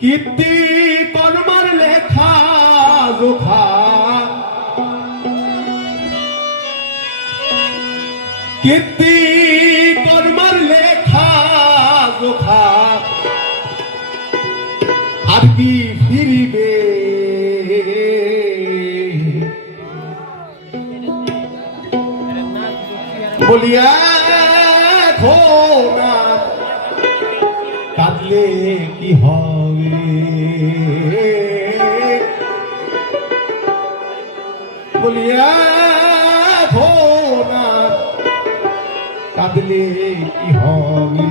কীর্তি কর্মার লেখা জোখা কীর্তি কর্মার লেখা জোখা আর কি ফিরিবে? বলিয়া খোনা কাঁদলে কি হবে? বলিয়া খোনা কাঁদলে কি হবে?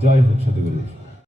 Jai Ho.